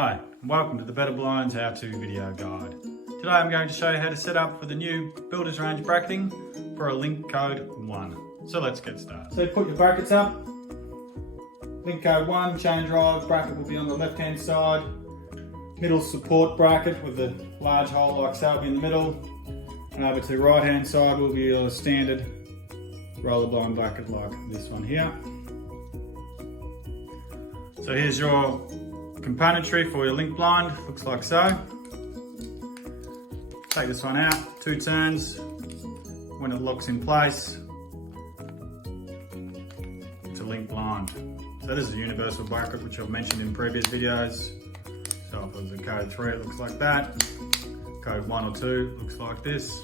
Hi, and welcome to the Betta Blinds how-to video guide. Today I'm going to show you how to set up for the new builder's range bracketing for a link code 1. So let's get started. So put your brackets up. Link code 1, chain drive bracket will be on the left hand side. Middle support bracket with a large hole like so will be in the middle. And over to the right hand side will be a standard roller blind bracket like this one here. So here's your componentry for your link blind, looks like so. Take this one out, 2 turns. When it locks in place, it's a link blind. So this is a universal bracket which I've mentioned in previous videos. So if it was a code 3 it looks like that. Code 1 or 2 looks like this.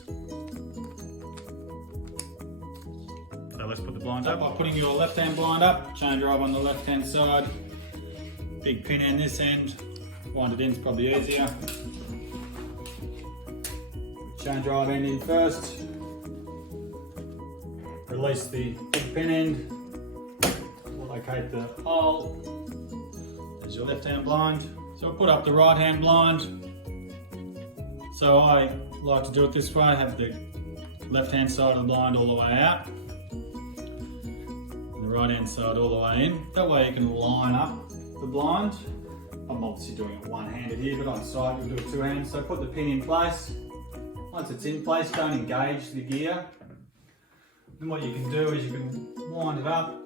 So let's put the blind up. By putting your left hand blind up, chain drive on the left hand side. Big pin in this end, wind it in is probably easier. Chain drive end in first. Release the big pin end. Locate the hole. There's your left hand blind. So I'll put up the right hand blind. So I like to do it this way, have the left hand side of the blind all the way out. And the right hand side all the way in. That way you can line up the blind. I'm obviously doing it one-handed here, but on site we'll do it 2 hands. So put the pin in place. Once it's in place, don't engage the gear. Then what you can do is you can wind it up,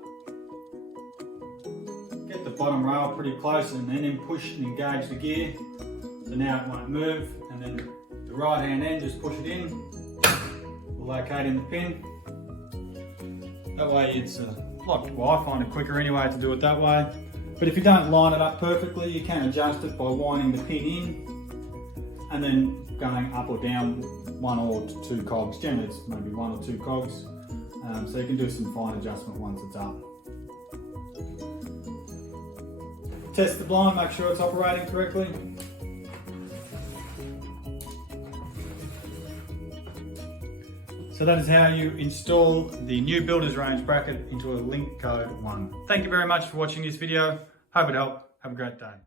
get the bottom rail pretty close and then push and engage the gear. So now it won't move, and then the right hand end, just push it in, locate in the pin. That way it's well, I find it quicker anyway to do it that way. But if you don't line it up perfectly, you can adjust it by winding the pin in and then going up or down 1 or 2 cogs. Generally it's maybe 1 or 2 cogs. So you can do some fine adjustment once it's up. Test the blind, make sure it's operating correctly. So that is how you install the new builder's range bracket into a link code 1. Thank you very much for watching this video. Hope it helped. Have a great day.